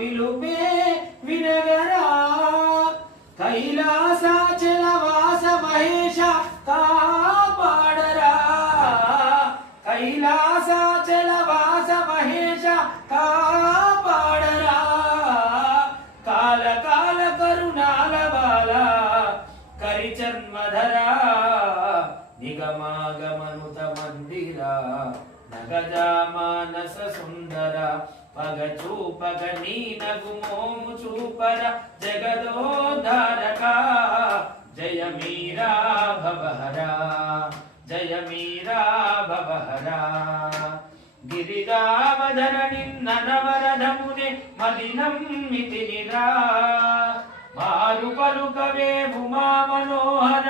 పిలుపే వినగరా. కైలాసాచల వాస మహేష కాపాడరా. కైలాసాచల వాస మహేష కాపాడరా. కాల కాల కరుణాల బాల కరిచన్మధరా నిగమాగమనుత మందిరా. నగజామానస సుందర పగ చూపగ నీ నగు మోము చూపర జగదోధారక జయ మీరా భవహరా జయ మీరా భవహరా. గిరిజావధర నిన్న నవరధమునే మదినమ్మితి నిరా మారు పలుకవే భుమా మనోహర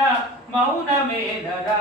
మౌనమేదరా